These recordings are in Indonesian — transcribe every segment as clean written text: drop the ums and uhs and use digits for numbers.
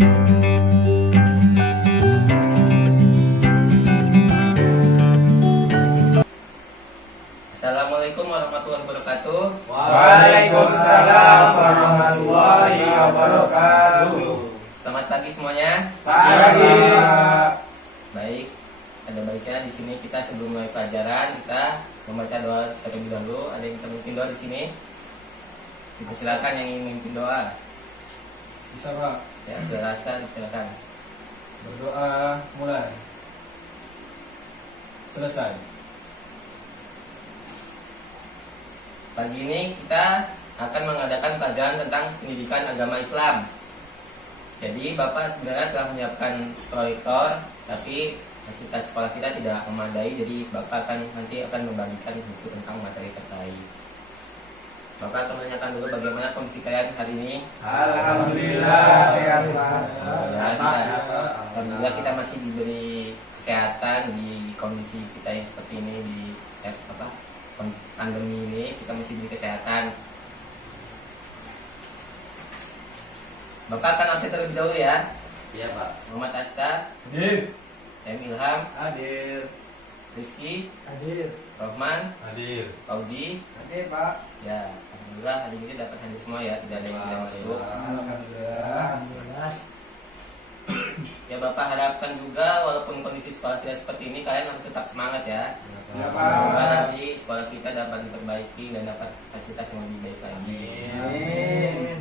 Assalamualaikum warahmatullahi wabarakatuh. Waalaikumsalam warahmatullahi wabarakatuh. Selamat pagi semuanya. Pagi. Baik, ada baiknya di sini kita sebelum mulai pelajaran kita membaca doa terlebih dahulu. Ada yang bisa memimpin doa di sini? Kita silakan yang ingin memimpin doa. Bisa Pak. Ya, silakan. Berdoa mulai. Selesai. Pagi ini kita akan mengadakan pelajaran tentang pendidikan agama Islam. Jadi Bapak sebenarnya telah menyiapkan proyektor, tapi fasilitas sekolah kita tidak memadai, jadi Bapak nanti akan membagikan buku tentang materi terkait. Bapak akan menanyakan dulu bagaimana kondisi kalian hari ini. Alhamdulillah sehat Pak. Alhamdulillah kita masih diberi kesehatan di kondisi kita yang seperti ini di pandemi ini, kita masih diberi kesehatan. Bapak akan absen terlebih dahulu ya. Iya Pak. Muhammad Asta, Hadir. Ilham, Hadir. Rizky, Hadir. Rohman, Hadir. Fauzi. Hadir Pak. Ya, alhamdulillah hari ini dapat hadir semua ya, tidak ada yang tidak masuk. Alhamdulillah. Ya Bapak harapkan juga walaupun kondisi sekolah tidak seperti ini, kalian harus tetap semangat ya. Ya, Pak. Semoga nanti sekolah kita dapat diperbaiki dan dapat fasilitas yang lebih baik lagi. Amin.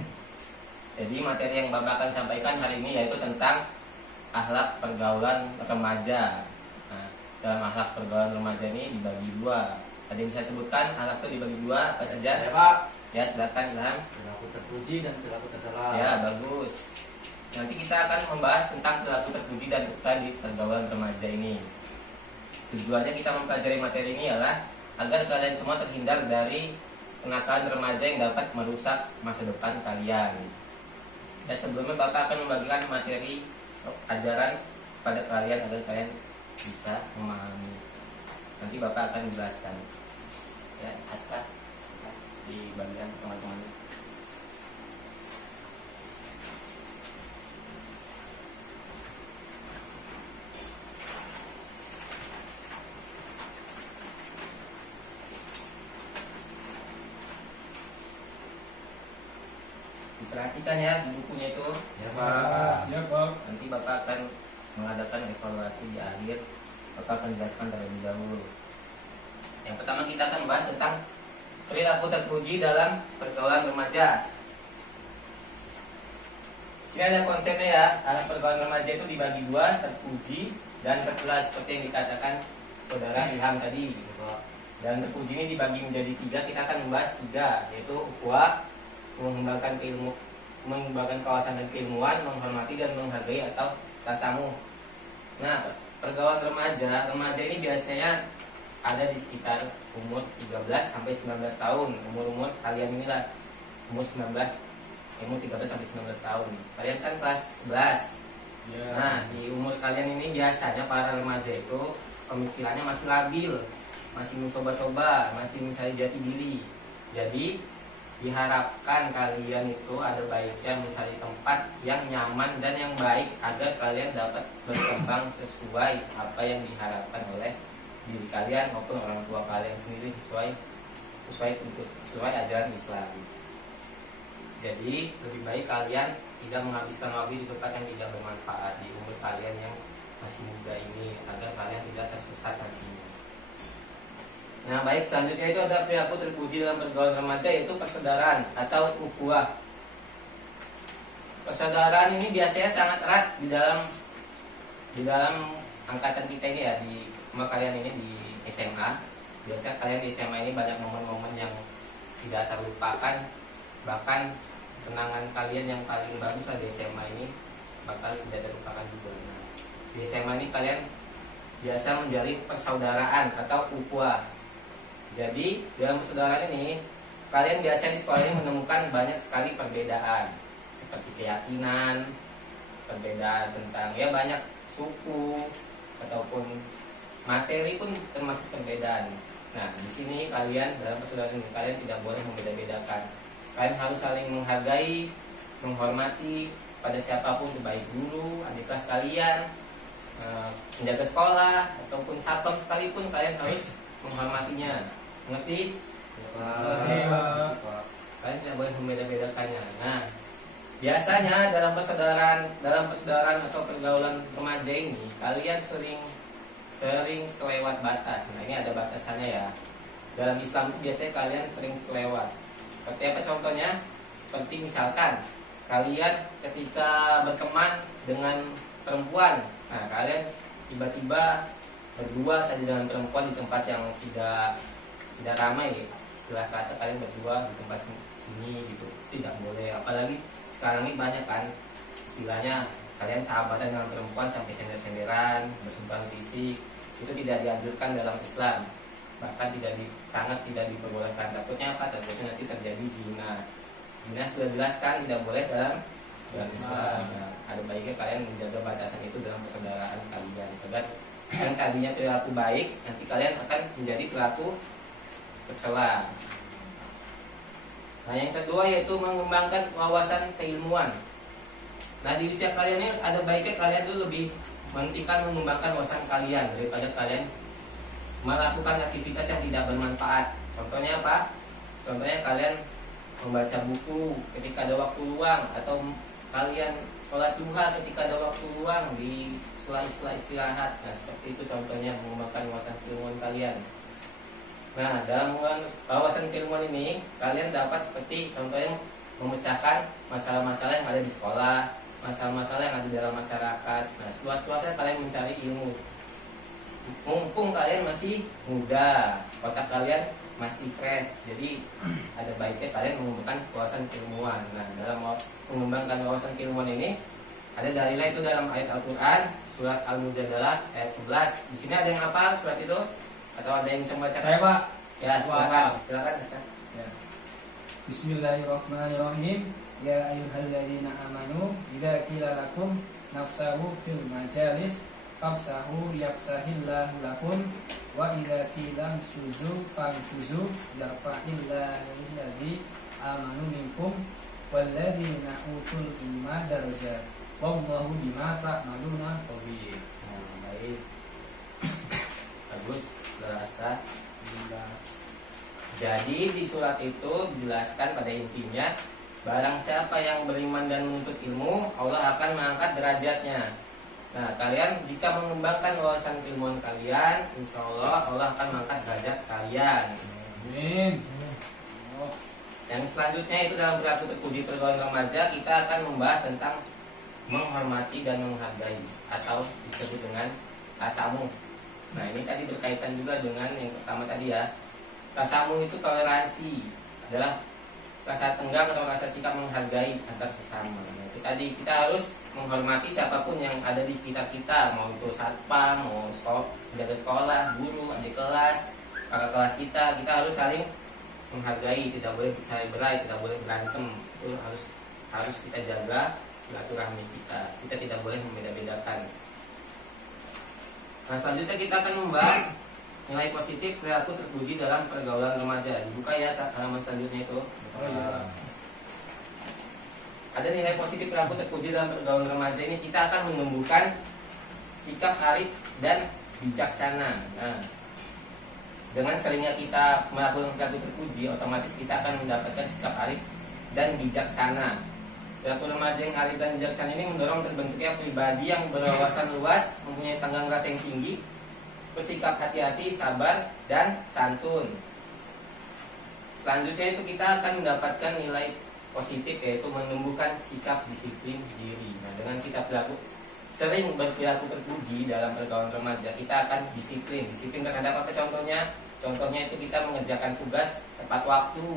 Jadi materi yang Bapak akan sampaikan hari ini yaitu tentang akhlak pergaulan remaja. Nah, dalam akhlak pergaulan remaja ini dibagi dua. Tadi bisa sebutkan akhlak itu dibagi dua apa saja? Ya Pak. Ya silakan Ilham. Perilaku terpuji dan perilaku tercela. Ya bagus. Nanti kita akan membahas tentang perilaku terpuji dan tercela di pergaulan remaja ini. Tujuannya kita mempelajari materi ini adalah agar kalian semua terhindar dari kenakalan remaja yang dapat merusak masa depan kalian. Dan sebelumnya Bapak akan membagikan materi ajaran pada kalian agar kalian bisa memahami. Nanti Bapak akan menjelaskan. Ya, Asta di bagian teman-teman. Perhatikan ya di bukunya itu. Ya Pak. Siap Pak. Nanti Bapak akan mengadakan evaluasi di akhir. Bapak akan jelaskan terlebih dahulu. Yang pertama kita akan bahas tentang perilaku terpuji dalam pergaulan remaja. Sini ada konsepnya ya. Dalam pergaulan remaja itu dibagi dua, terpuji dan tercela seperti yang dikatakan saudara Ilham tadi. Dan terpuji ini dibagi menjadi tiga. Kita akan membahas tiga, yaitu ukhuwah, mengembangkan kawasan dan keilmuan, menghormati dan menghargai atau tasamuh. Nah, pergaulan remaja ini biasanya ada di sekitar umur 13 sampai 19 tahun. Umur kalian inilah umur 13 sampai 19 tahun. Kalian kan kelas 11. Ya. Nah, di umur kalian ini biasanya para remaja itu pemikirannya masih labil, masih mencoba-coba, masih mencari jati diri. Jadi diharapkan kalian itu ada baiknya mencari tempat yang nyaman dan yang baik agar kalian dapat berkembang sesuai apa yang diharapkan oleh diri kalian maupun orang tua kalian sendiri sesuai ajaran Islam. Jadi lebih baik kalian tidak menghabiskan waktu di tempat yang tidak bermanfaat di umur kalian yang masih muda ini agar kalian tidak tersesat nantinya. Nah baik, selanjutnya itu ada perilaku terpuji dalam pergaulan remaja yaitu persaudaraan atau ukhuwah. Persaudaraan ini biasanya sangat erat di dalam angkatan kita ini ya, di rumah kalian ini di SMA. Biasanya kalian di SMA ini banyak momen-momen yang tidak terlupakan, bahkan kenangan kalian yang paling bagus lah di SMA ini bakal tidak terlupakan juga. Nah, di SMA ini kalian biasa menjalin persaudaraan atau ukhuwah. Jadi dalam persaudaraan ini kalian biasanya di sekolah ini menemukan banyak sekali perbedaan seperti keyakinan, perbedaan tentang ya banyak suku ataupun materi pun termasuk perbedaan. Nah di sini kalian dalam persaudaraan ini kalian tidak boleh membeda-bedakan. Kalian harus saling menghargai, menghormati, pada siapapun, baik guru, adik kelas kalian, penjaga sekolah ataupun satpam sekalipun, kalian harus menghormatinya. Mengerti? Kalian tidak boleh membeda-bedakannya. Nah, biasanya dalam persaudaraan atau pergaulan remaja ini, kalian sering kelewat batas. Nah, ini ada batasannya ya. Dalam Islam biasanya kalian sering kelewat. Seperti apa contohnya? Seperti misalkan kalian ketika berteman dengan perempuan, nah kalian tiba-tiba berdua saja dengan perempuan di tempat yang tidak ramai, istilah kata kalian berdua di tempat sini gitu, tidak boleh. Apalagi sekarang ini banyak kan istilahnya kalian sahabatan dengan perempuan sampai sender-senderan, bersentuhan fisik, itu tidak dianjurkan dalam Islam, bahkan sangat tidak diperbolehkan. Takutnya apa? Takutnya nanti terjadi zina. Zina sudah jelaskan tidak boleh dalam Islam. Nah, ada baiknya kalian menjaga batasan itu dalam persaudaraan kalian, agar yang tadinya perilaku baik nanti kalian akan menjadi perilaku tercela. Nah, yang kedua yaitu mengembangkan wawasan keilmuan. Nah, di usia kalian ini ada baiknya kalian tuh lebih menghentikan mengembangkan wawasan kalian daripada kalian melakukan aktivitas yang tidak bermanfaat. Contohnya apa? Contohnya kalian membaca buku ketika ada waktu luang, atau kalian sholat duha ketika ada waktu luang di sela-sela istirahat. Nah, seperti itu contohnya mengembangkan wawasan keilmuan kalian. Nah, dalam wawasan keilmuan ini kalian dapat seperti contohnya memecahkan masalah-masalah yang ada di sekolah, masalah-masalah yang ada di dalam masyarakat. Nah, seluas-luasnya kalian mencari ilmu. Mumpung kalian masih muda, otak kalian masih fresh, jadi ada baiknya kalian mengembangkan wawasan keilmuan. Nah, dalam mengembangkan wawasan keilmuan ini ada dalilnya itu dalam ayat Al-Quran surat Al-Mujadalah ayat 11. Di sini ada yang hafal surat itu atau ada yang bisa membaca? Saya, Pak. Ya, silakan. Silakan. Ya. Bismillahirrahmanirrahim. Ya ayyuhalladzina amanu idza qila lakum nafsahu fil majalis fafsahu yafsahillahu lakum wa idza qila suzu famsuzu yarfa'illahu alladzi amanu minkum walladzina utul ilma darajat wallahu bima ta'maluna khabir. Baik. Bagus, Saudara. Jadi di surat itu dijelaskan pada intinya, barang siapa yang beriman dan menuntut ilmu, Allah akan mengangkat derajatnya. Nah, kalian jika mengembangkan wawasan keilmuan kalian, insya Allah Allah akan mengangkat derajat kalian. Amin. Yang selanjutnya itu dalam perilaku terpuji pergaulan remaja, kita akan membahas tentang menghormati dan menghargai atau disebut dengan tasamuh. Nah, ini tadi berkaitan juga dengan yang pertama tadi ya. Tasamuh itu toleransi, adalah rasa tenggang atau rasa sikap menghargai antar sesama. Nah, itu tadi kita harus menghormati siapapun yang ada di sekitar kita, mau itu satpam, mau penjaga sekolah, guru, adik kelas, kakak kelas kita harus saling menghargai, tidak boleh bercerai-berai, tidak boleh berantem. Itu harus kita jaga silaturahmi kita. Kita tidak boleh membeda-bedakan. Nah, selanjutnya kita akan membahas nilai positif perilaku terpuji dalam pergaulan remaja. Dibuka ya halaman selanjutnya itu. Ada nilai positif perilaku terpuji dalam pergaulan remaja ini, kita akan menumbuhkan sikap arif dan bijaksana. Nah, dengan seringnya kita melakukan perilaku terpuji, otomatis kita akan mendapatkan sikap arif dan bijaksana. Perilaku remaja yang arif dan bijaksana ini mendorong terbentuknya pribadi yang berwawasan luas, mempunyai tanggung rasa yang tinggi, bersikap hati-hati, sabar, dan santun. Selanjutnya itu kita akan mendapatkan nilai positif, yaitu menumbuhkan sikap disiplin diri. Nah, dengan kita sering berperilaku terpuji dalam pergaulan remaja, kita akan disiplin terhadap apa contohnya? Contohnya itu kita mengerjakan tugas tepat waktu,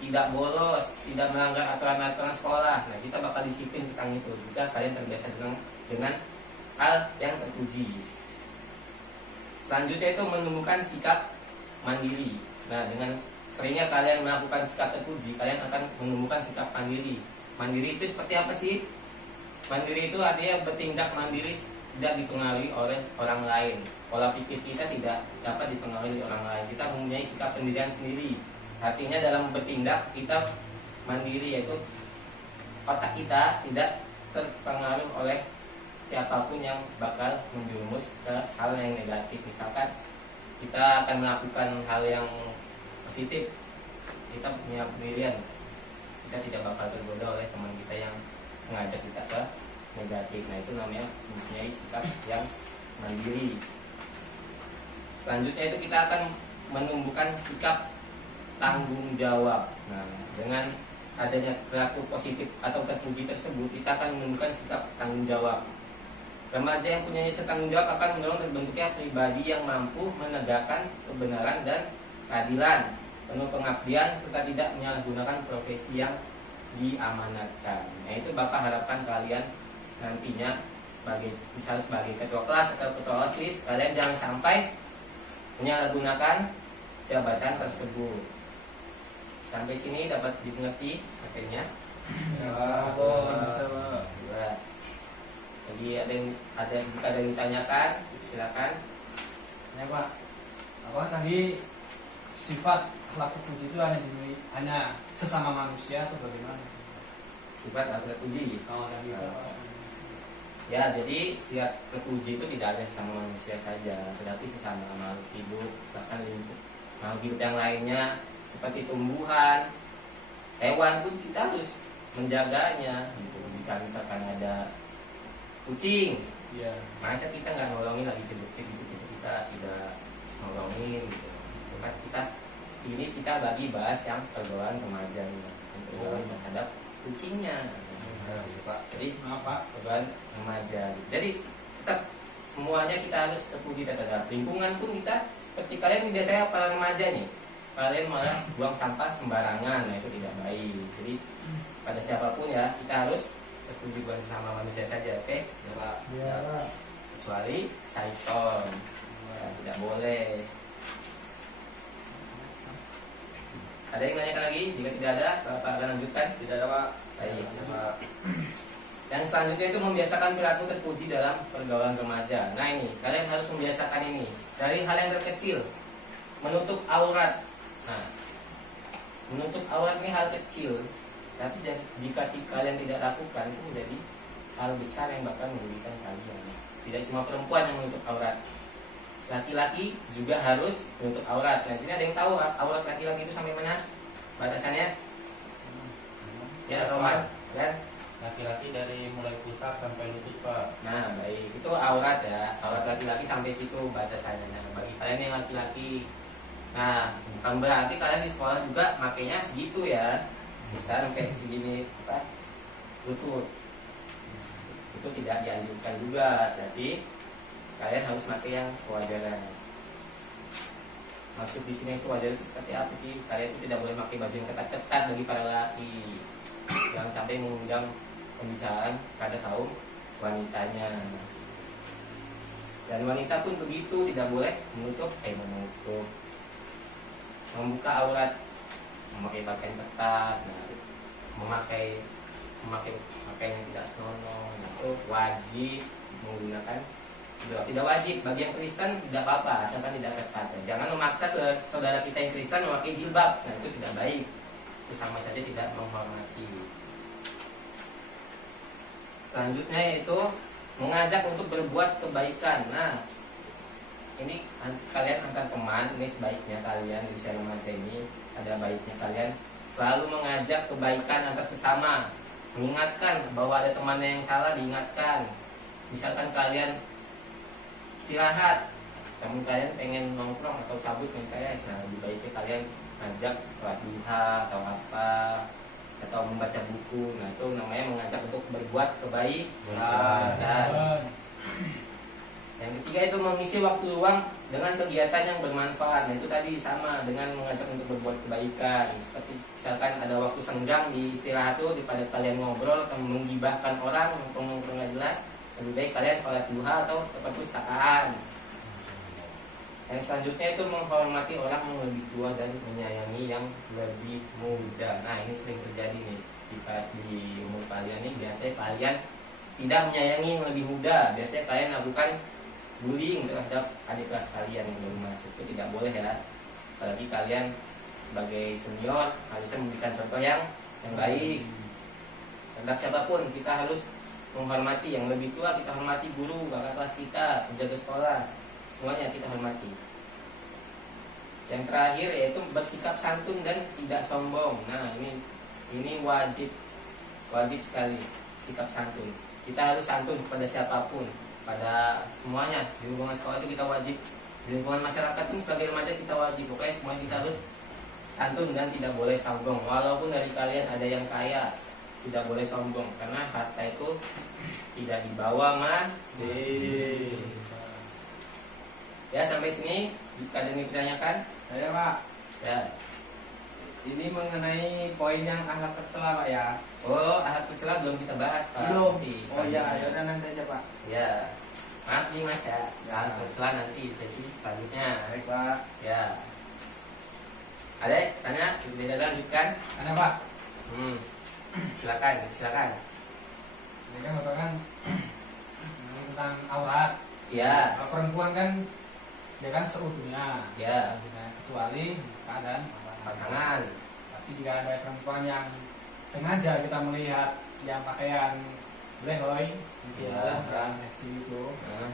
tidak bolos, tidak melanggar aturan-aturan sekolah. Nah, kita bakal disiplin tentang itu jika kalian terbiasa dengan hal yang terpuji. Selanjutnya itu menumbuhkan sikap mandiri. Nah, dengan seringnya kalian melakukan sikap terpuji, kalian akan menumbuhkan sikap mandiri. Mandiri itu seperti apa sih? Mandiri itu artinya bertindak mandiri, tidak dipengaruhi oleh orang lain. Pola pikir kita tidak dapat dipengaruhi oleh orang lain. Kita mempunyai sikap pendirian sendiri. Artinya dalam bertindak kita mandiri, yaitu otak kita tidak terpengaruh oleh siapapun yang bakal menjurumus ke hal yang negatif. Misalkan kita akan melakukan hal yang positif, kita punya pendirian, kita tidak bakal tergoda oleh teman kita yang mengajak kita ke negatif. Nah, itu namanya mempunyai sikap yang mandiri. Selanjutnya itu kita akan menumbuhkan sikap tanggung jawab. Nah, dengan adanya perilaku positif atau terpuji tersebut, kita akan menumbuhkan sikap tanggung jawab. Remaja yang punya rasa tanggung jawab akan mendorong terbentuknya pribadi yang mampu menegakkan kebenaran dan keadilan, penuh pengabdian, serta tidak menyalahgunakan profesi yang diamanatkan. Nah, itu Bapak harapkan kalian nantinya sebagai misalnya sebagai ketua kelas atau ketua OSIS, kalian jangan sampai menyalahgunakan jabatan tersebut. Sampai sini dapat dimengerti materinya? Ya. Jadi jika ada yang ditanyakan, silakan. Ya Pak, apa tadi sifat akhlak terpuji itu hanya sesama manusia atau bagaimana? Sifat akhlak terpuji. Kalau tadi Pak. Ya, jadi sifat terpuji itu tidak ada sama manusia saja, tetapi sesama makhluk hidup, bahkan makhluk hidup yang lainnya seperti tumbuhan, hewan pun kita harus menjaganya. Gitu. Jika misalkan ada kucing, Iya. masa kita nggak nolongin lagi produktif gitu, kita tidak nolongin gitu. Cuma kita lagi bahas yang pergaulan remaja pergaulan terhadap kucingnya. Jadi Pak? pergaulan remaja. Jadi tetap semuanya kita harus terpuji terhadap lingkungan pun kita seperti kalian tidak saya para remaja nih. Kalian malah buang sampah sembarangan, nah itu tidak baik. Jadi pada siapapun ya kita harus terpuji bukan sama manusia saja, oke? Ya, Pak. Iya Pak. Kecuali syaiton, ya, tidak boleh. Ada yang menanyakan lagi? Jika tidak ada, Bapak akan lanjutkan. Tidak ada, Pak. Baik. Tidak, Pak. Dan selanjutnya itu membiasakan perilaku terpuji dalam pergaulan remaja. Nah ini, kalian harus membiasakan ini dari hal yang terkecil, menutup aurat. Nah, menutup aurat ini hal kecil, tapi jika kalian tidak lakukan itu menjadi hal besar yang bakal merugikan kalian. Tidak cuma perempuan yang menutup aurat, laki-laki juga harus menutup aurat. Dan sini ada yang tahu aurat laki-laki itu sampai mana batasannya? Ya, Roman, kan? Laki-laki dari mulai pusat sampai lutut, Pak. Nah, baik. Itu aurat ya. Aurat laki-laki sampai situ batasannya. Nah, bagi kalian yang laki-laki, nah, bukan berarti kalian di sekolah juga makainya segitu ya. Misalnya kayak segini apa? Lutut. Itu tidak dianjurkan juga. Jadi kalian harus pakai yang sewajarnya. Maksud di sini yang sewajarnya itu seperti apa sih? Kalian itu tidak boleh pakai baju yang ketat-ketat bagi para laki. Jangan sampai mengundang pembicaraan pada kaum wanitanya. Dan wanita pun begitu, tidak boleh menutup membuka aurat, memakai pakaian ketat, nah, memakai pakaian yang tidak senonoh, nah, itu wajib menggunakan. Tidak wajib bagi yang Kristen tidak apa-apa, asalkan tidak ketat. Jangan memaksa ke saudara kita yang Kristen memakai jilbab, nah itu tidak baik. Itu sama saja tidak menghormati. Selanjutnya yaitu mengajak untuk berbuat kebaikan. Nah, ini kalian antar teman, ini sebaiknya kalian di usia remaja ini ada baiknya kalian selalu mengajak kebaikan antar sesama, mengingatkan bahwa ada temannya yang salah diingatkan. Misalkan kalian istirahat, namun kalian pengen nongkrong atau cabut main PS, nah lebih baiknya kalian ngajak sholat duha atau apa, atau membaca buku. Nah itu namanya mengajak untuk berbuat kebaikan. Yang ketiga itu mengisi waktu luang dengan kegiatan yang bermanfaat. Nah itu tadi sama dengan mengajak untuk berbuat kebaikan. Seperti misalkan ada waktu senggang di istirahat tuh, daripada kalian ngobrol atau menggibahkan orang, ngomong nggak jelas, lebih baik kalian sholat duha atau ke perpustakaan. Yang selanjutnya itu menghormati orang yang lebih tua dan menyayangi yang lebih muda. Nah ini sering terjadi nih di umur kalian nih. Biasanya kalian tidak menyayangi yang lebih muda. Biasanya kalian lakukan bullying terhadap adik kelas kalian yang baru masuk. Itu tidak boleh ya. Apalagi kalian sebagai senior harusnya memberikan contoh yang baik. Terhadap siapapun kita harus menghormati yang lebih tua, kita hormati guru, kakak kelas kita, penjaga sekolah, semuanya kita hormati. Yang terakhir yaitu bersikap santun dan tidak sombong. Nah, ini wajib sekali sikap santun. Kita harus santun kepada siapapun, pada semuanya. Di lingkungan sekolah itu kita wajib, di lingkungan masyarakat pun sebagai remaja kita wajib. Pokoknya semuanya kita harus santun dan tidak boleh sombong. Walaupun dari kalian ada yang kaya, tidak boleh sombong, karena harta itu tidak dibawa Ya, sampai sini ada yang ditanyakan? Saya Pak, Ya. ini mengenai poin yang akhlak tercela Pak ya. Oh, ahad tercela belum kita bahas, Pak. Belum. Di Oh iya, selanjutnya. ya udah nanti aja Pak. Ya. Maaf nih Mas ya. Ahad tercela nanti sesi selanjutnya. Baik Pak. Ya. Ada tanya? Tidak lanjutkan? Ada Pak. Silakan. Ini kan Bapak kan tentang aurat. Ya. Kalau perempuan kan dia kan seutuhnya. Ya. Nah, kecuali keadaan Pasangan. Tapi jika ada perempuan yang sengaja kita melihat yang pakaian lehoi, gitu Ya. ya, seksi itu. Nah,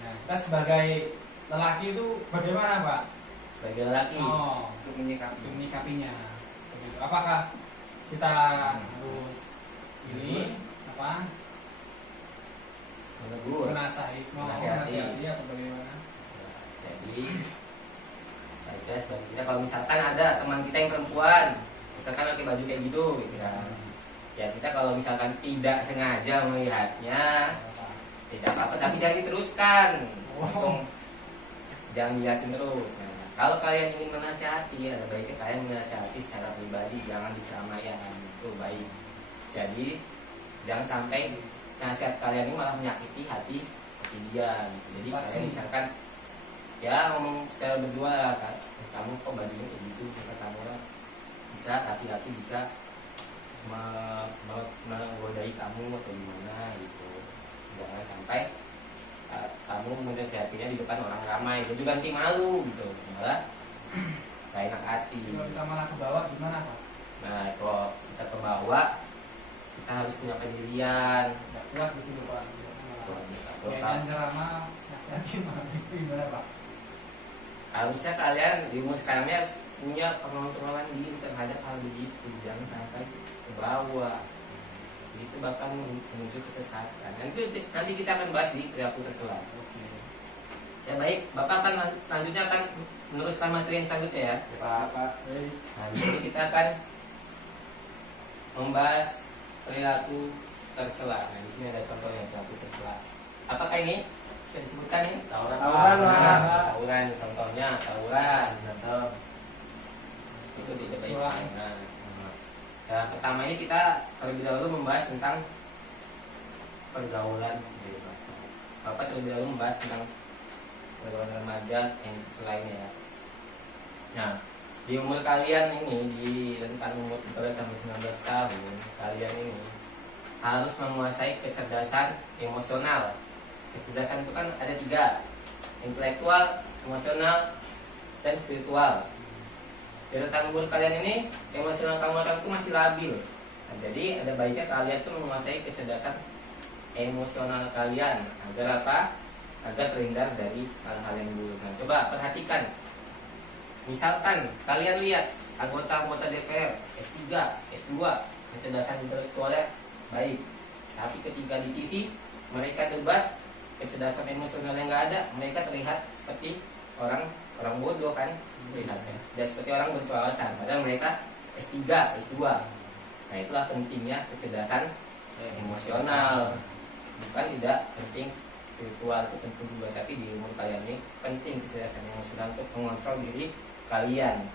Nah, kita sebagai lelaki itu bagaimana Pak? sebagai lelaki. Oh, Untuk menyikapi. menyikapinya. Begitu. Apakah kita harus ini apa? Menegur. Menasihati, Menasihati. atau bagaimana? Jadi kita kalau misalkan ada teman kita yang perempuan, misalkan pakai baju kayak gitu, gitu kan. Ya kita kalau misalkan tidak sengaja melihatnya, tidak apa-apa, tapi jangan diteruskan, langsung jangan dilihatin terus. Nah, kalau kalian ingin menasihati, ada baiknya kalian menasihati secara pribadi, jangan di keramaian, itu baik. Jadi jangan sampai nasihat kalian ini malah menyakiti hati dia. Gitu. Jadi kalian misalkan ya ngomong secara berdua, kan, kamu kok bajunya kayak gitu, kata kamu lah, bisa laki-laki bisa menggodai kamu atau gimana gitu. Jangan sampai kamu menasihatinya di depan orang ramai, itu juga nanti malu gitu, malah gak enak hati. Kalau kita malah ke bawah gimana Pak? Nah, kalau kita ke bawah, kita harus punya pendirian. Tidak kuat gitu loh Pak. Kayaknya ceramah nasihatin malah itu gimana Pak? Harusnya kalian di umur sekarang ini harus punya pengontrolan diri terhadap hal begitu, jangan sampai ke bawah. Itu bakal menuju kesesatan. Nanti kita akan bahas di perilaku tercela. Oke. Ya baik, Bapak akan selanjutnya akan meneruskan materi yang selanjutnya ya. Pak. Baik. Nah, di sini kita akan membahas perilaku tercela. Nah, di sini ada contohnya perilaku tercela. Apakah ini bisa disebutkan nih? Tawuran. Tawuran, Pak. Tawuran, contohnya tawuran. Berantem. Itu tidak baik. Tawuran. Nah, pertama ini kita terlebih dahulu membahas tentang pergaulan bebas. Bapak terlebih dahulu membahas tentang pergaulan remaja yang selainnya ya. Nah, di umur kalian ini, di rentang umur 13 sampai 19 tahun, kalian ini harus menguasai kecerdasan emosional. Kecerdasan itu kan ada 3, intelektual, emosional, dan spiritual. Di rentang umur kalian ini, emosional kamu orang itu masih labil. Nah, jadi ada baiknya kalian tuh menguasai kecerdasan emosional kalian agar apa? Agar terhindar dari hal-hal yang buruk. Nah, coba perhatikan. Misalkan kalian lihat anggota-anggota DPR S3, S2, kecerdasan intelektualnya baik, tapi ketika di TV mereka debat, kecerdasan emosional yang nggak ada, mereka terlihat seperti orang bodoh kan, terlihatnya. Dan seperti orang berwawasan, padahal mereka S3, S2. Nah, itulah pentingnya kecerdasan emosional. Bukan tidak penting spiritual, itu penting juga, tapi di umur kalian ini penting kecerdasan emosional untuk mengontrol diri kalian.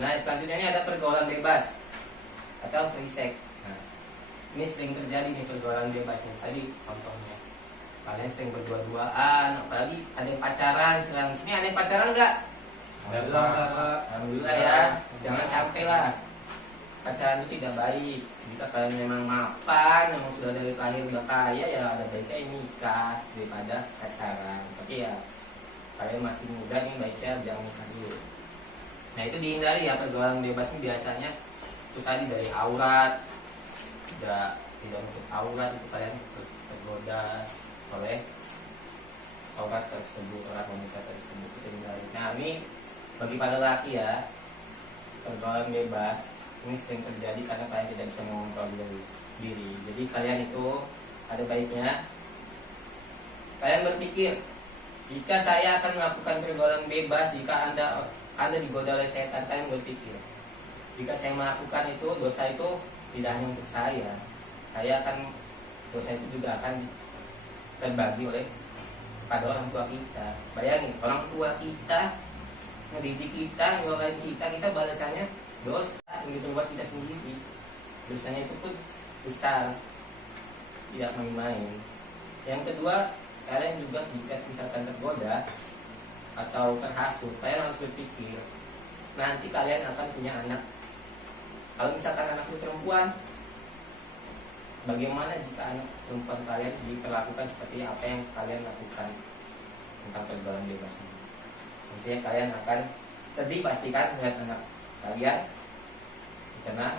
Nah, selanjutnya ini ada pergaulan bebas atau free sex. Nah, ini sering terjadi nih pergaulan bebas yang tadi contohnya. Kalian sering berdua-duaan, apalagi ada yang pacaran. Sekarang sini ada yang pacaran nggak? Alhamdulillah ya. Jangan sampai lah pacaran itu tidak baik. Jika kalian memang mapan, memang sudah dari lahir udah kaya, ya ada baiknya nikah daripada pacaran. Tapi ya kalian masih muda nih, baiknya jangan nikah dulu. Nah, itu dihindari ya pergaulan bebas ini biasanya itu tadi dari aurat, tidak untuk aurat itu kalian tergoda oleh aurat tersebut, aurat wanita tersebut itu hindari. Nah ini bagi para laki ya, pergaulan bebas ini sering terjadi karena kalian tidak bisa mengontrol diri. Jadi kalian itu ada baiknya kalian berpikir, jika saya akan melakukan pergaulan bebas, jika anda digoda oleh setan, kalian berpikir, jika saya melakukan itu, dosa itu tidak hanya untuk saya akan, dosa itu juga akan terbagi oleh pada orang tua kita. Bayangin, orang tua kita mendidik kita, ngelain kita balasannya dosa yang kita buat kita sendiri. Dosanya itu pun besar, tidak main-main. Yang kedua, kalian juga jika misalkan tergoda atau terhasut, kalian harus berpikir, nanti kalian akan punya anak. Kalau misalkan anak itu perempuan, bagaimana jika anak perempuan kalian diperlakukan seperti apa yang kalian lakukan tentang pergaulan bebas ini? Nantinya kalian akan sedih pastikan melihat anak kalian karena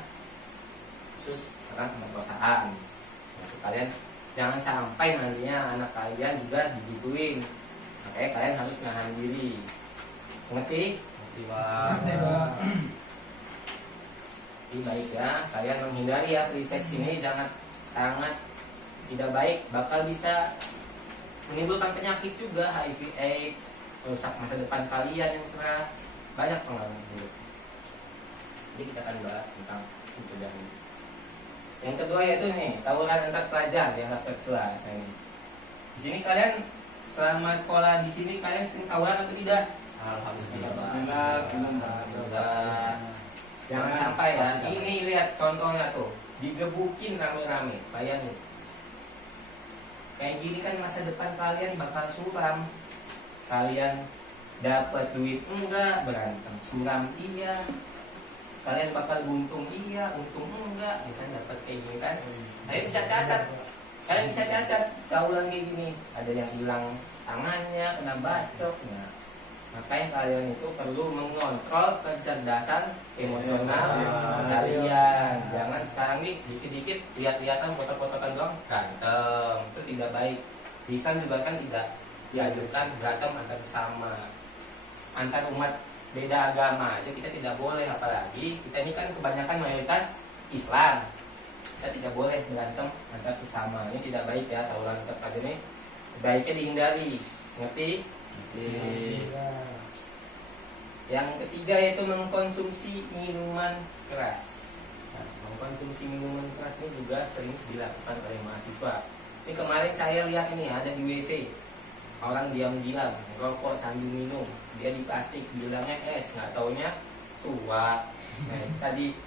kasus misalkan pemerkosaan. Nah, kalian jangan sampai nantinya anak kalian juga digituin. Makanya kalian harus menahan diri. Mengerti? Ngerti, Pak. Ini baik ya, kalian menghindari ya free sex ini sangat tidak baik, bakal bisa menimbulkan penyakit juga, HIV AIDS, rusak masa depan kalian yang sangat banyak pengaruh buruk. Jadi kita akan bahas tentang pencegahan ini. Yang kedua yaitu nih, tawuran antar pelajar di anak seksual. Di sini kalian selama sekolah di sini kalian sering tawuran atau tidak? Alhamdulillah, Pak. Alhamdulillah. Jangan sampai ya. Ini lihat contohnya tuh, digebukin rame-rame. Bayangin. Kayak gini kan masa depan kalian bakal suram. Kalian dapat duit enggak, berantem suram iya. Kalian bakal buntung iya, untung enggak. Kita dapat kayak gini kan. Kalian bisa cacat. Kalian bisa cacat tawuran kayak gini. Ada yang hilang tangannya, kena bacok. Nah, makanya kalian itu perlu mengontrol kecerdasan emosional kalian. Jangan sekarang nih dikit-dikit lihat-lihatan foto-fotokan doang berantem, itu tidak baik. Bisa juga kan tidak diajukan berantem antar sesama, antar umat beda agama aja kita tidak boleh, apalagi kita ini kan kebanyakan mayoritas Islam. Kita tidak boleh berantem antar sesama, ini tidak baik ya. Tawuran antar pelajar ini baiknya dihindari. Ngerti? Yang ketiga yaitu mengkonsumsi minuman keras. Nah, mengkonsumsi minuman keras ini juga sering dilakukan oleh mahasiswa. Ini kemarin saya lihat ini ada di WC, orang diam-diam rokok sambil minum, dia di plastik bilangnya es, nggak taunya tua. Nah, tadi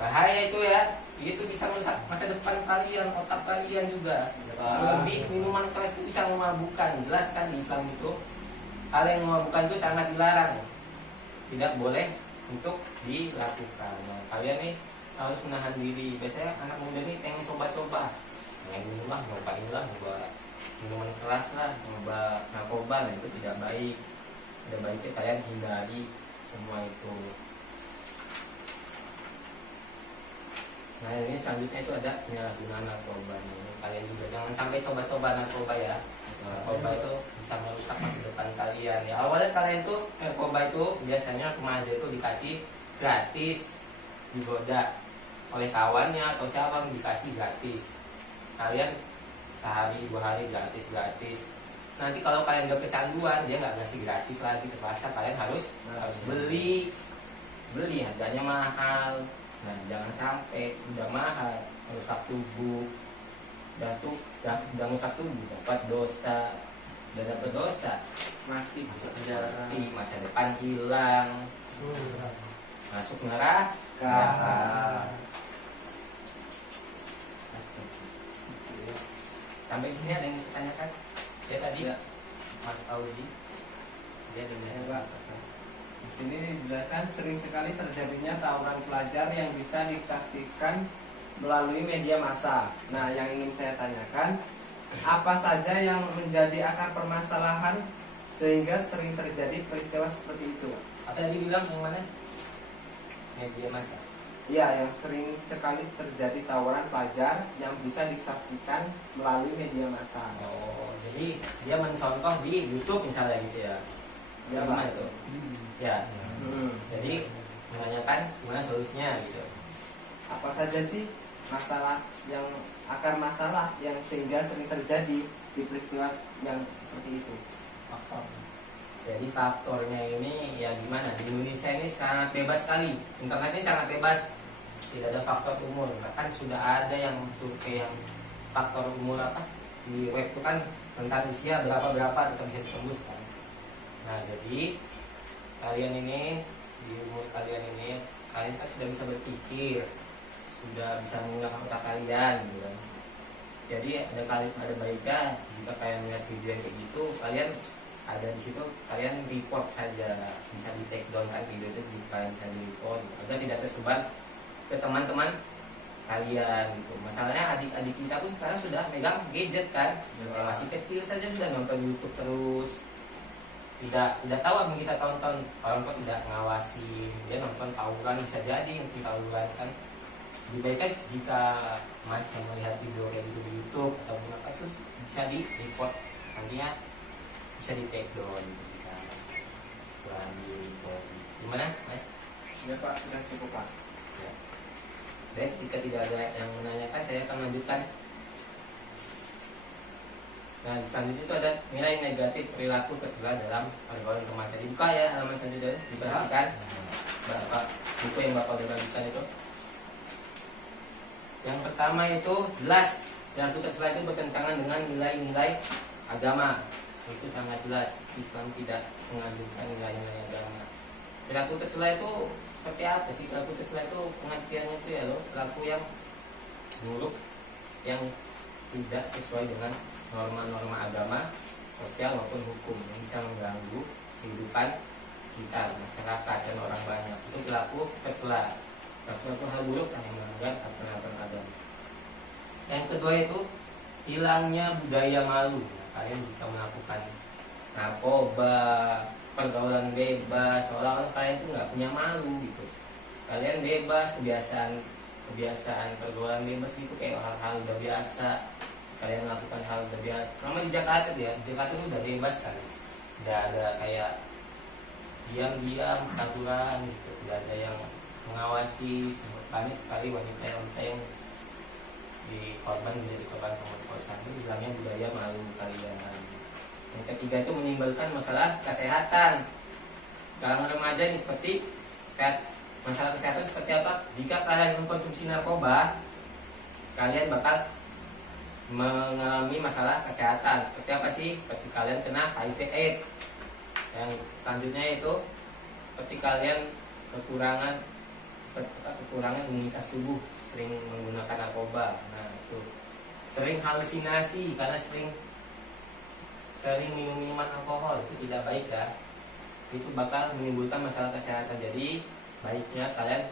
bahaya itu ya, itu bisa merusak masa depan kalian, otak kalian juga. Lebih minuman keras itu bisa memabukkan. Jelas kan di Islam itu hal yang memabukkan itu sangat dilarang, tidak boleh untuk dilakukan. Nah, kalian nih harus menahan diri. Biasanya anak muda nih pengen coba-coba, main lah, nyobain lah, nyoba minuman keras lah, nyoba narkoba. Nah, itu tidak baik. Tidak baiknya kalian hindari semua itu. Nah, ini selanjutnya itu ada penyalahgunaan narkoba. Ini kalian juga jangan sampai coba-coba narkoba ya. Narkoba itu bisa merusak masa depan kalian ya. Awalnya kalian tuh narkoba itu biasanya remaja itu dikasih gratis, digoda oleh kawannya atau siapa dikasih gratis. Kalian sehari 2 hari gratis. Nanti kalau kalian udah kecanduan, dia nggak ngasih gratis lagi, terpaksa kalian harus beli harganya mahal. Nah, jangan sampai udah mahal merusak tubuh, udah merusak tubuh dapat dosa, udah dapat dosa mati, masuk penjara, masa depan hilang, masuk neraka. Sampai di sini ada yang ditanyakan? Ya tadi ya, Mas Auji, dia ada Di sini dijelaskan sering sekali terjadinya tawuran pelajar yang bisa disaksikan melalui media massa. Nah, yang ingin saya tanyakan, apa saja yang menjadi akar permasalahan sehingga sering terjadi peristiwa seperti itu? Apa yang dibilang yang mana? Media massa. Ya, yang sering sekali terjadi tawuran pelajar yang bisa disaksikan melalui media massa. Oh, jadi dia mencontoh di YouTube misalnya gitu ya. Ya, Gimana Pak. itu? Ya. Hmm. Jadi menanyakan gimana solusinya gitu. Apa saja sih masalah yang akar masalah yang sehingga sering terjadi di peristiwa yang seperti itu? Faktor. Jadi faktornya ini ya gimana? Di Indonesia ini sangat bebas sekali. Internet ini sangat bebas. Tidak ada faktor umur. Bahkan sudah ada yang survei yang faktor umur apa di web itu kan tentang usia berapa kita bisa tembus kan. Nah jadi kalian ini di umur kalian ini kalian kan sudah bisa berpikir, sudah bisa menggunakan otak kalian gitu kan. Jadi ada baiknya jika kalian melihat video yang kayak gitu, kalian ada di situ, kalian report saja, bisa di take down kan video itu, kalian bisa di report agar tidak tersebar ke teman-teman kalian gitu. Masalahnya adik-adik kita pun sekarang sudah megang gadget kan, masih kecil saja sudah nonton YouTube terus, tidak tahu apa yang kita tonton, orang tua tidak ngawasi, dia nonton tawuran bisa jadi mungkin tawuran kan. Lebih baiknya jika Mas yang melihat video kayak gitu di YouTube atau apa itu bisa di report, nantinya bisa di take down jika di report. Gimana Mas? Ya Pak, sudah cukup Pak. Ya. Dan jika tidak ada yang menanyakan, saya akan lanjutkan. Nah, selanjutnya itu ada nilai negatif perilaku tercela dalam pergaulan remaja. Dibuka ya halaman selanjutnya, diperhatikan. Bapak buku yang Bapak udah bagikan itu. Yang pertama itu jelas perilaku tercela itu bertentangan dengan nilai-nilai agama. Itu sangat jelas, Islam tidak mengajukan nilai-nilai agama. Perilaku tercela itu seperti apa sih? Perilaku tercela itu pengertiannya itu ya loh, perilaku yang buruk yang tidak sesuai dengan norma-norma agama, sosial maupun hukum yang bisa mengganggu kehidupan sekitar, masyarakat dan orang banyak. Itu perilaku tercela. Perilaku hal buruk yang melanggar aturan agama. Yang kedua itu hilangnya budaya malu. Kalian jika melakukan narkoba, pergaulan bebas, seolah-olah kalian itu nggak punya malu gitu. Kalian bebas, kebiasaan pergaulan bebas gitu, kayak hal-hal udah biasa. Kalian melakukan hal udah biasa. Nama di Jakarta ya, di Jakarta itu udah bebas kan. Tidak ada kayak diam-diam aturan gitu, tidak ada yang mengawasi. Banyak sekali wanita yang menjadi korban pemerkosaan itu bilangnya budaya malu kalian. Yang ketiga itu menimbulkan masalah kesehatan. Kalangan remaja ini seperti masalah kesehatan seperti apa? Jika kalian mengkonsumsi narkoba, kalian bakal mengalami masalah kesehatan. Seperti apa sih? Seperti kalian kena HIV/AIDS. Yang selanjutnya itu seperti kalian kekurangan imunitas tubuh, sering menggunakan narkoba. Nah itu sering halusinasi karena sering minum minuman alkohol, itu tidak baik ya. Itu bakal menimbulkan masalah kesehatan. Jadi baiknya kalian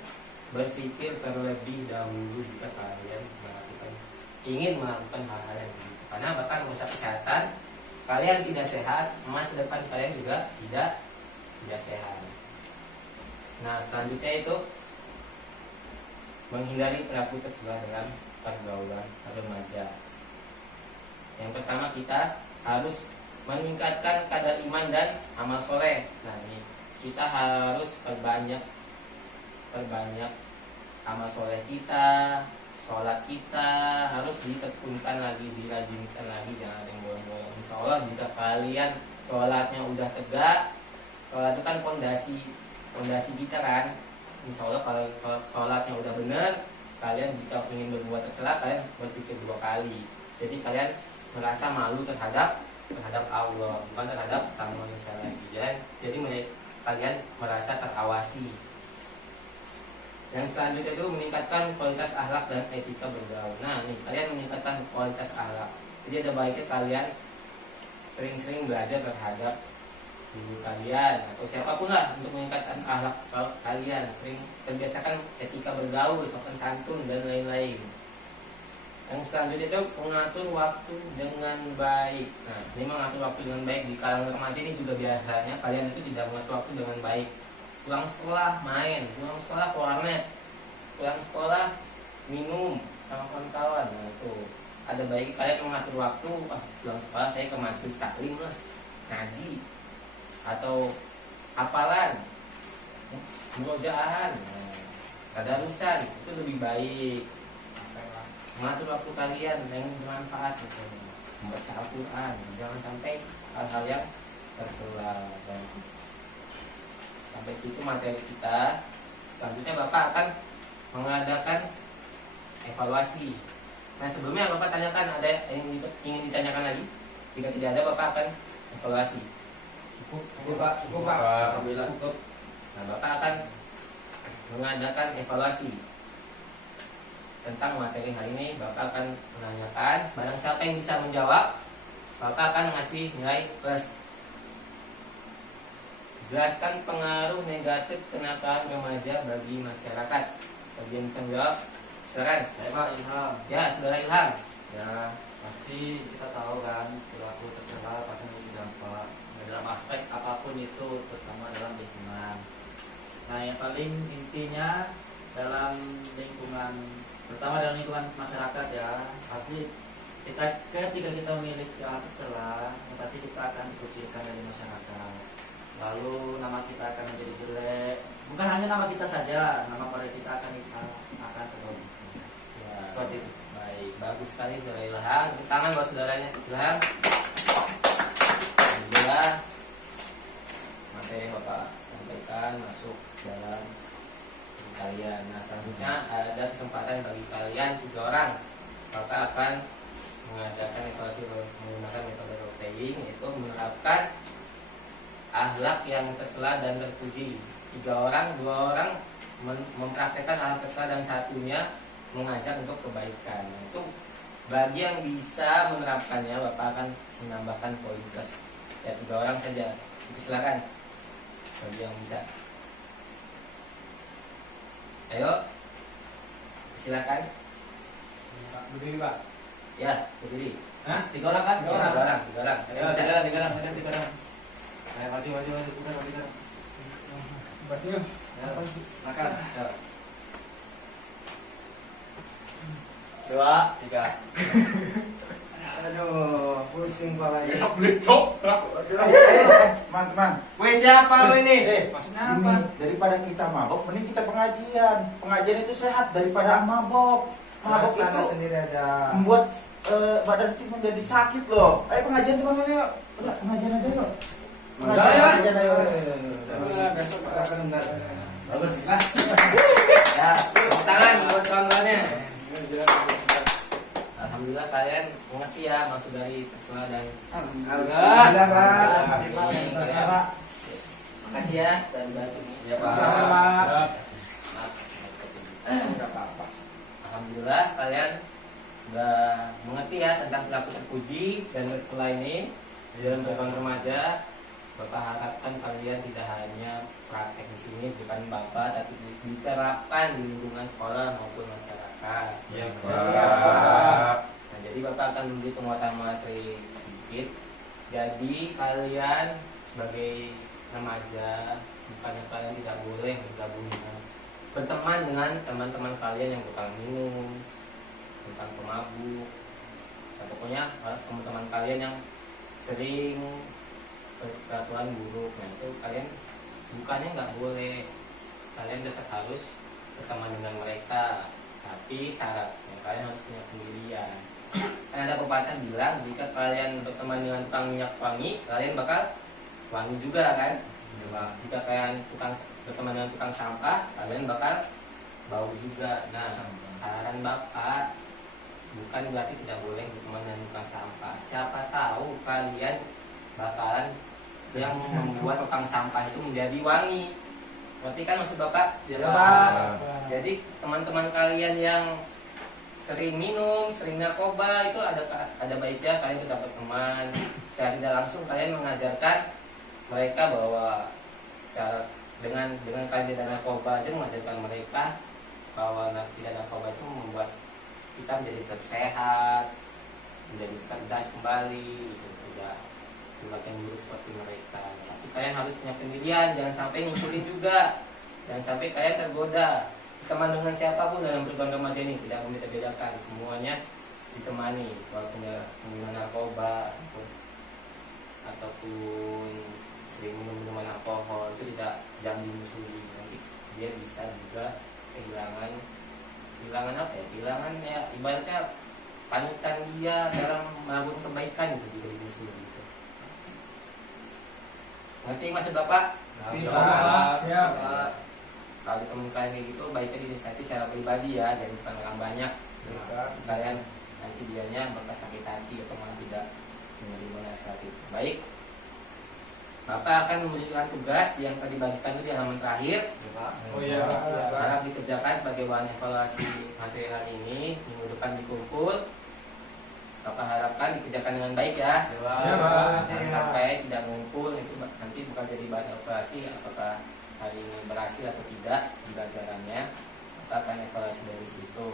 berpikir terlebih dahulu jika kalian ingin melakukan hal-hal yang begitu, karena bakal merusak kesehatan kalian, tidak sehat, masa depan kalian juga tidak sehat. Nah selanjutnya itu menghindari perilaku tercela dalam pergaulan remaja. Yang pertama kita harus meningkatkan kadar iman dan amal soleh. Nah ini kita harus perbanyak amal soleh kita, sholat kita harus ditekunkan lagi, dirajinkan lagi, jangan ada yang bolong-bolong. Insya Allah jika kalian sholatnya udah tegak, sholat itu kan fondasi kita kan. Insya Allah kalau sholatnya udah benar, kalian jika ingin berbuat tercela, kalian berpikir 2 kali. Jadi kalian merasa malu terhadap Allah, bukan terhadap sama manusia lagi. Jadi kalian merasa terawasi. Yang selanjutnya itu meningkatkan kualitas akhlak dan etika bergaul. Nah, nih kalian meningkatkan kualitas akhlak. Jadi ada baiknya kalian sering-sering belajar terhadap guru kalian atau siapapun lah untuk meningkatkan akhlak kalian. Sering terbiasakan etika bergaul, sopan santun dan lain-lain. Yang selanjutnya itu mengatur waktu dengan baik. Nah, ini mengatur waktu dengan baik di kalangan remaja ini juga biasanya kalian itu tidak mengatur waktu dengan baik. Pulang sekolah main, pulang sekolah ke warnet, pulang sekolah minum sama kawan-kawan. Nah itu ada baik kalian mengatur waktu, pulang sekolah saya ke majlis taklim lah, ngaji atau hafalan, murojaah, tadarusan, itu lebih baik. Mengatur waktu kalian yang bermanfaat gitu. Membaca Al-Quran, jangan sampai hal-hal yang tercela. Dan sampai situ materi kita. Selanjutnya Bapak akan mengadakan evaluasi. Nah sebelumnya Bapak tanyakan, ada yang ingin ditanyakan lagi? Jika tidak ada, Bapak akan evaluasi. Cukup Pak. Alhamdulillah. Cukup. Nah Bapak akan mengadakan evaluasi tentang materi hari ini. Bapak akan menanyakan, barang siapa yang bisa menjawab, Bapak akan ngasih nilai plus. Jelaskan pengaruh negatif kenakalan remaja bagi masyarakat. Bagi yang bisa menjawab, silakan. Saya Pak Ilham. Ya, saudara Ilham. Ya, pasti kita tahu kan perilaku tercela pasti memiliki dampak dalam aspek apapun itu, terutama dalam lingkungan. Nah, yang paling intinya dalam lingkungan, terutama dalam lingkungan masyarakat ya, pasti ketika kita memiliki hal tercela, pasti kita akan dikucilkan dari masyarakat. Lalu nama kita akan menjadi jelek. Bukan hanya nama kita saja, nama pada kita akan tergolong. Ya, Seperti itu. baik, bagus sekali saudara Ilham. Tepuk tangan buat saudaranya Ilham. Alhamdulillah, materi yang Bapak sampaikan masuk dalam diri kalian. Nah selanjutnya ada kesempatan bagi kalian 3 orang. Bapak akan mengadakan evaluasi menggunakan metode role playing, yaitu menerapkan akhlak yang tercela dan terpuji. 3 orang, 2 orang mempraktekkan hal tercela dan satunya mengajak untuk kebaikan. Nah, itu bagi yang bisa menerapkannya, Bapak akan menambahkan poin plus. Ya 3 orang saja. Silakan bagi yang bisa. Ayo, silakan. Pak, berdiri Pak. Ya, berdiri. Hah? 3 orang kan? Ya, 3 orang, 3 orang. Ya, Kalian bisa. 3 orang. Ayo, maju. Udah. Basnya. Ya, silakan. Ya. 2, 3. Aduh, pusing kepalanya. beli cok. Teman-teman, Weh, siapa lo ini? Maksudnya ini apa? daripada kita mabok, mending kita pengajian. Pengajian itu sehat daripada mabok. Mabok Sana itu sendiri aja. membuat badan itu menjadi sakit loh. Ayo pengajian teman-teman yuk. Udah, pengajian aja yuk. Udah, ya. Pengajian ayo. Besok akan benar. Bagus. Ya, tepuk tangan buat kawan-kawannya. Alhamdulillah kalian mengerti ya maksud dari tercela dan Alhamdulillah, Pak. ini kalian. Makasih ya dan bantu Ya, Pak. Sama-sama. Maaf. Enggak apa-apa. Alhamdulillah kalian sudah mengerti ya tentang perilaku terpuji dan tercela ini di dalam kehidupan remaja. Bapak harapkan kalian tidak hanya praktek di sini, bukan Bapak, tapi diterapkan di lingkungan sekolah maupun masyarakat. Ya, Pak. Nah, jadi Bapak akan memberi penguatan materi sedikit. Jadi kalian sebagai remaja, bukannya kalian tidak boleh bergabung dengan berteman dengan teman-teman kalian yang tukang minum, tukang pemabuk, nah, pokoknya teman-teman kalian yang sering peraturan buruk. Nah itu kalian bukannya nggak boleh, kalian tetap harus berteman dengan mereka, tapi syaratnya kalian harus punya pendirian. Kan ada pepatah bilang jika kalian berteman dengan tukang minyak wangi, kalian bakal wangi juga kan. Jika kalian berteman dengan tukang sampah, kalian bakal bau juga. Nah saran Bapak bukan berarti tidak boleh berteman dengan tukang sampah. Siapa tahu kalian bakalan yang membuat tukang sampah itu menjadi wangi. Berarti kan maksud Bapak? Ya, Pak. Jadi teman-teman kalian yang sering minum, sering narkoba itu ada baiknya kalian itu dapat teman. Secara tidak langsung kalian mengajarkan mereka bahwa secara dengan kalian tidak narkoba aja mengajarkan mereka bahwa tidak narkoba itu membuat kita menjadi tetap sehat, menjadi cerdas kembali, gitu. Tidak semakin buruk seperti mereka. Tapi kalian harus punya pendirian, jangan sampai ngikutin juga, jangan sampai kalian tergoda. teman dengan siapapun dalam perjuangan remaja ini tidak membeda bedakan, semuanya ditemani, walaupun dia pengguna narkoba ataupun sering minum minuman alkohol itu jangan dimusuhi, nanti dia bisa juga kehilangan apa ya, kehilangan ya ibaratnya panutan dia dalam melakukan kebaikan itu juga dimusuhi gitu. Ngerti maksud Bapak? Siap. Kalau ditemukan kayak gitu baiknya dinasihati secara pribadi ya, dan bukan orang banyak. Kalian nanti dianya bakal sakit hati atau malah tidak menerima nasihat itu. Baik, Bapak akan memberikan tugas yang tadi bagikan itu di halaman terakhir. Oh iya. Harap dikerjakan sebagai bahan evaluasi materi hari ini. Minggu depan dikumpul. Bapak harapkan dikerjakan dengan baik ya. Ya, Pak. Jangan sampai tidak ngumpul itu nanti bukan jadi bahan evaluasi apakah hari ini berhasil atau tidak pembelajarannya. Bapak akan evaluasi dari situ.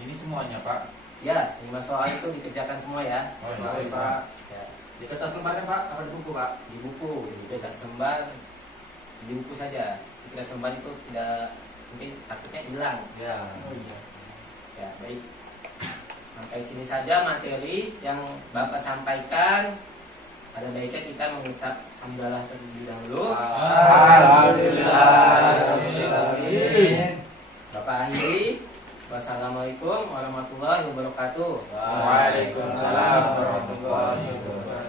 Ini semuanya Pak. Ya, 5 soal itu dikerjakan semua ya. Oh, Baik, Pak. Ya, Di kertas lembarnya Pak, apa di buku Pak? di buku, di kertas lembar, di buku saja. Di kertas lembar itu tidak mungkin takutnya hilang. Ya. Ya, baik. Sampai sini saja materi yang Bapak sampaikan. Ada baiknya kita mengucap hamdalah terlebih dahulu. Alhamdulillah. Bapak akhiri. Wassalamualaikum warahmatullahi wabarakatuh. Waalaikumsalam warahmatullahi wabarakatuh.